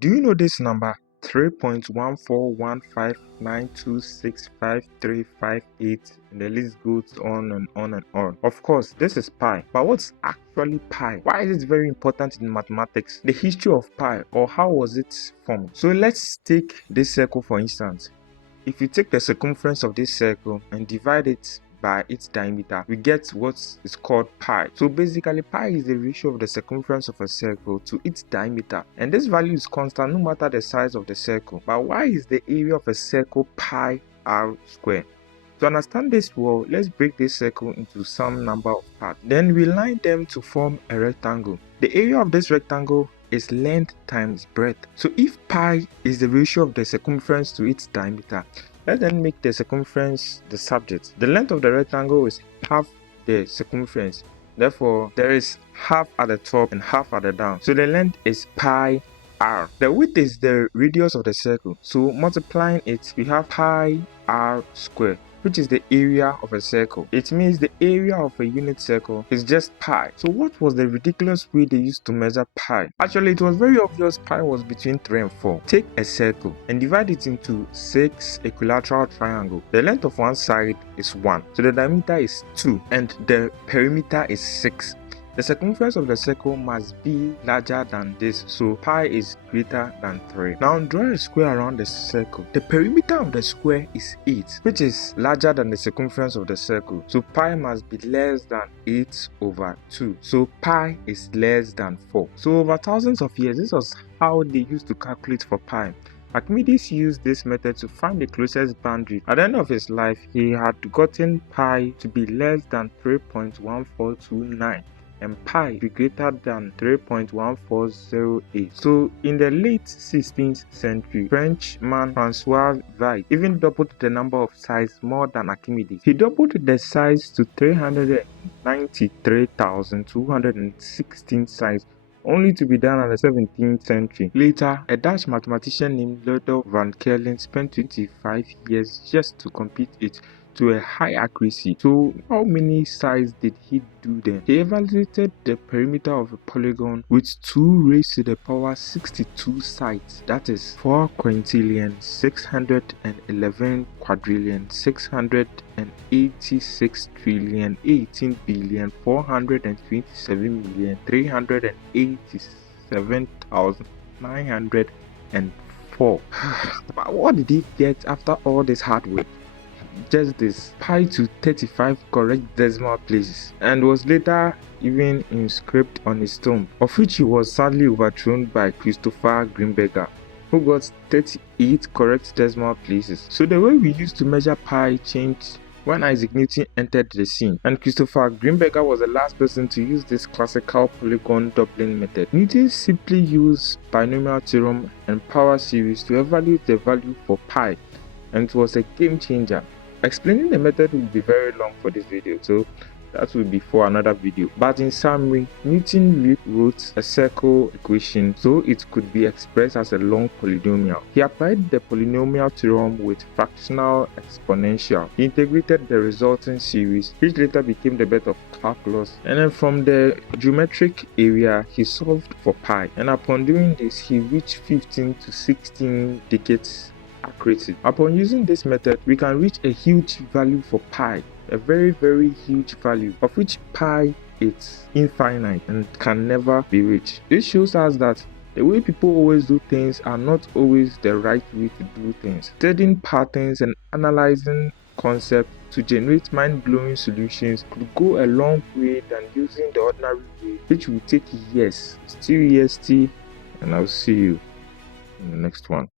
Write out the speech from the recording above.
Do you know this number? 3.14159265358, and the list goes on and on and on. Of course, this is pi, but what's actually pi? Why is it very important in mathematics? The history of pi, or how was it formed? So let's take this circle for instance. If you take the circumference of this circle and divide it by its diameter, we get what is called pi. So basically, pi is the ratio of the circumference of a circle to its diameter, and this value is constant no matter the size of the circle. But why is the area of a circle pi r squared? To understand this well, let's break this circle into some number of parts. Then we line them to form a rectangle. The area of this rectangle is length times breadth. So if pi is the ratio of the circumference to its diameter, let's then make the circumference the subject. The length of the rectangle is half the circumference. Therefore, there is half at the top and half at the down. So the length is pi r. The width is the radius of the circle. So multiplying it, we have pi r squared, which is the area of a circle. It means the area of a unit circle is just pi. So what was the ridiculous way they used to measure pi? Actually, it was very obvious pi was between 3 and 4. Take a circle and divide it into 6 equilateral triangles. The length of one side is 1, so the diameter is 2, and the perimeter is 6. The circumference of the circle must be larger than this, so pi is greater than 3. Now draw a square around the circle. The perimeter of the square is 8, which is larger than the circumference of the circle, so pi must be less than 8 over 2. So pi is less than 4. So over thousands of years, this was how they used to calculate for pi. Archimedes used this method to find the closest boundary. At the end of his life, he had gotten pi to be less than 3.1429. and pi be greater than 3.1408. So in the late 16th century, Frenchman Francois Vite even doubled the number of sides more than Archimedes. He doubled the size to 393,216 sides, only to be done in the 17th century. Later, a Dutch mathematician named Ludolph van Ceulen spent 25 years just to complete it to a high accuracy. So how many sides did he do then? He evaluated the perimeter of a polygon with 2 raised to the power 62 sides, that is 4 quintillion 611 quadrillion 686 trillion 18 billion 427,387,904. But what did he get after all this hard work? Just this: pi to 35 correct decimal places, and was later even inscribed on his tomb, of which he was sadly overthrown by Christopher Grimberger, who got 38 correct decimal places. So the way we used to measure pi changed when Isaac Newton entered the scene, and Christopher Grimberger was the last person to use this classical polygon doubling method. Newton simply used binomial theorem and power series to evaluate the value for pi, and it was a game changer. Explaining the method will be very long for this video, so that will be for another video. But in summary, Newton rewrote a circle equation so it could be expressed as a long polynomial. He applied the polynomial theorem with fractional exponential. He integrated the resulting series, which later became the birth of calculus. And then from the geometric area, he solved for pi. And upon doing this, he reached 15 to 16 decades accuracy. Upon using this method, we can reach a huge value for pi, a very huge value, of which pi is infinite and can never be reached. This shows us that the way people always do things are not always the right way to do things. Studying patterns and analyzing concepts to generate mind-blowing solutions could go a long way than using the ordinary way, which will take years. Still EST, and I'll see you in the next one.